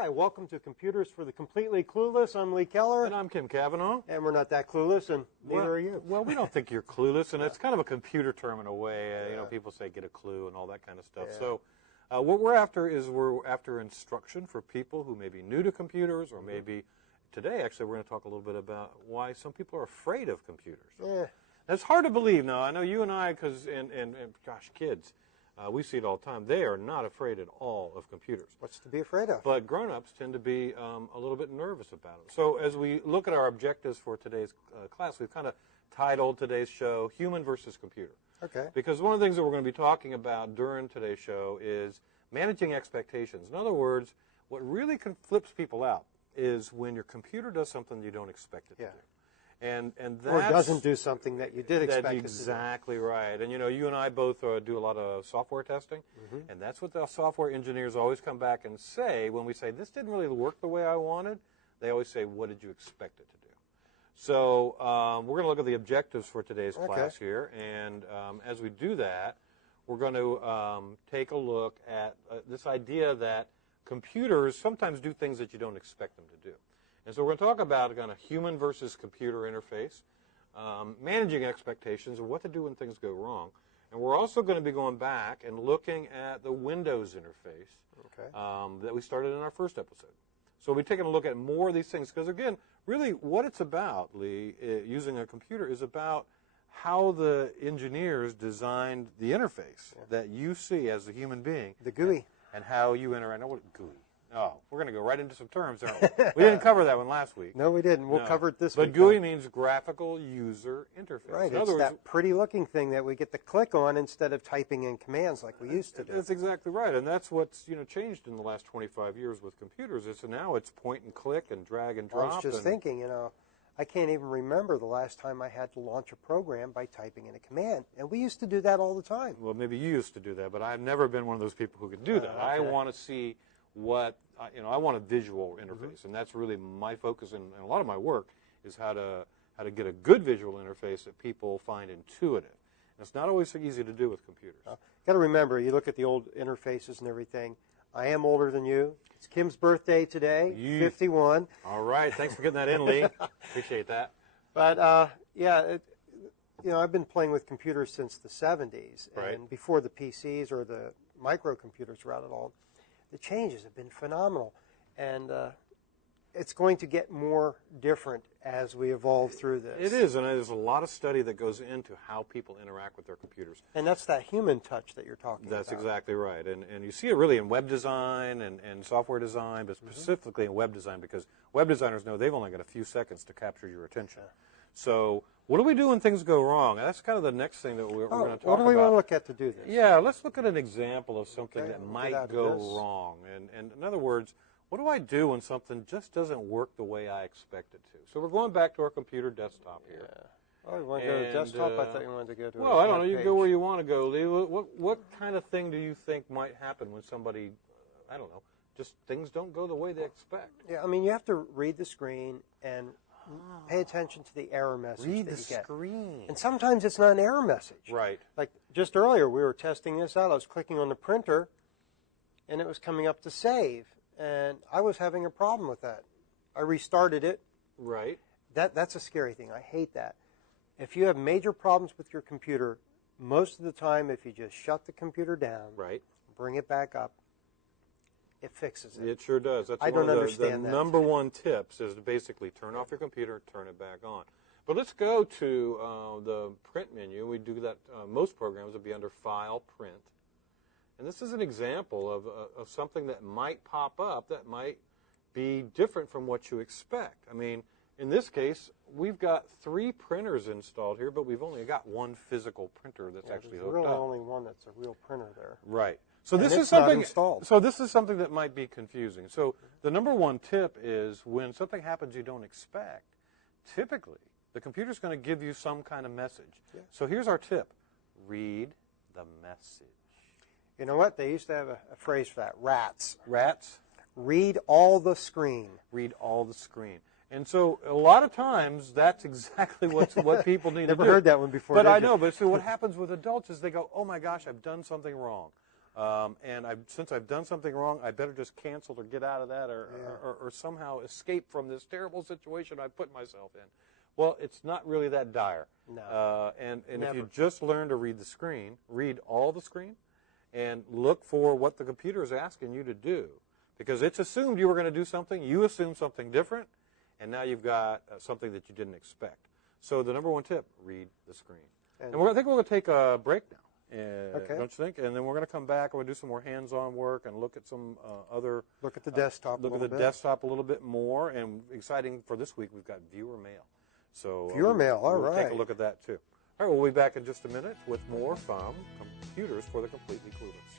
Hi, welcome to Computers for the Completely Clueless. I'm Lee Keller. And I'm Kim Cavanaugh. And we're not that clueless, and neither are you. Well, we don't think you're clueless, and it's kind of a computer term in a way. You know, people say get a clue and all that kind of stuff. Yeah. So what we're after is we're after instruction for people who may be new to computers, or maybe today, actually, we're going to talk a little bit about why some people are afraid of computers. Yeah. It's hard to believe now. I know you and I, because, and gosh, kids, we see it all the time. They are not afraid at all of computers. What's to be afraid of? But grown-ups tend to be a little bit nervous about it. So as we look at our objectives for today's class, we've kind of titled today's show Human versus Computer. Okay. Because one of the things that we're going to be talking about during today's show is managing expectations. In other words, what really flips people out is when your computer does something you don't expect it to do. And that's, or doesn't do something that you did expect it to do. Exactly right. And, you know, you and I both do a lot of software testing, and that's what the software engineers always come back and say when we say, this didn't really work the way I wanted. They always say, what did you expect it to do? So we're going to look at the objectives for today's class here, and as we do that, we're going to take a look at this idea that computers sometimes do things that you don't expect them to do. And so we're going to talk about kind of human versus computer interface, managing expectations, and what to do when things go wrong. And we're also going to be going back and looking at the Windows interface that we started in our first episode. So we'll be taking a look at more of these things because, again, really what it's about, Lee, using a computer is about how the engineers designed the interface that you see as a human being. The GUI. And how you interact. What GUI? Oh, we're going to go right into some terms, aren't we? We didn't cover that one last week. No, we didn't. We'll cover it this week. But GUI means graphical user interface. Right. In It's other words, that pretty-looking thing that we get to click on instead of typing in commands like we used to do. That's exactly right, and that's what's changed in the last 25 years with computers. Now it's point and click and drag and drop. I was just thinking, I can't even remember the last time I had to launch a program by typing in a command, and we used to do that all the time. Well, maybe you used to do that, but I've never been one of those people who could do that. Okay. I want to see what I want a visual interface, and that's really my focus in a lot of my work is how to get a good visual interface that people find intuitive. And it's not always so easy to do with computers. Got to remember, you look at the old interfaces and everything. I am older than you. It's Kim's birthday today, 51. All right, thanks for getting that in, Lee. Appreciate that. But I've been playing with computers since the 70s, and before the PCs or the microcomputers were out at all. The changes have been phenomenal, and it's going to get more different as we evolve through this. It is, and there's a lot of study that goes into how people interact with their computers. And that's that human touch that you're talking about. That's exactly right, and you see it really in web design and software design, but specifically in web design, because web designers know they've only got a few seconds to capture your attention. So what do we do when things go wrong? And that's kind of the next thing that we're going to talk about. What do we want to look at to do this? Yeah, let's look at an example of something that might go wrong. And in other words, what do I do when something just doesn't work the way I expect it to? So we're going back to our computer desktop here. Oh, you want to go to the desktop? I thought you wanted to go to well, I don't know. You can go where you want to go, Lee. What kind of thing do you think might happen when somebody, I don't know, just things don't go the way they expect? Yeah, I mean, you have to read the screen and pay attention to the error message Read that the you get. screen. And sometimes it's not an error message. Right. Like just earlier, we were testing this out. I was clicking on the printer, and it was coming up to save. And I was having a problem with that. I restarted it. Right. That's a scary thing. I hate that. If you have major problems with your computer, most of the time, if you just shut the computer down, bring it back up, it fixes it. It sure does. That's I don't understand the that. number one tips is to basically turn off your computer, turn it back on. But let's go to the print menu. We do that. Most programs will be under File, Print. And this is an example of something that might pop up that might be different from what you expect. I mean, in this case, we've got 3 printers installed here, but we've only got one physical printer that's actually hooked up. There's really only one that's a real printer there. Right. So this is something. So this is something that might be confusing. So the number one tip is when something happens you don't expect. Typically, the computer's going to give you some kind of message. Yeah. So here's our tip: read the message. You know what? They used to have a phrase for that. Rats. Rats. Read all the screen. Read all the screen. And so a lot of times that's exactly what people need to do. Never heard that one before. But I know. But so what happens with adults is they go, "Oh my gosh, I've done something wrong. And since I've done something wrong, I better just cancel or get out of that or somehow escape from this terrible situation I put myself in. Well, it's not really that dire. No. And if you just learn to read the screen, read all the screen, and look for what the computer is asking you to do. Because it's assumed you were going to do something, you assumed something different, and now you've got something that you didn't expect. So the number one tip, read the screen. And I think we're going to take a break now, Okay. don't you think? And then we're going to come back and we'll do some more hands-on work and look at some other... Look at the desktop Look at the desktop a little bit more. And exciting for this week, we've got viewer mail. So viewer mail, all we'll right. take a look at that too. All right, we'll be back in just a minute with more from Computers for the Completely Clueless.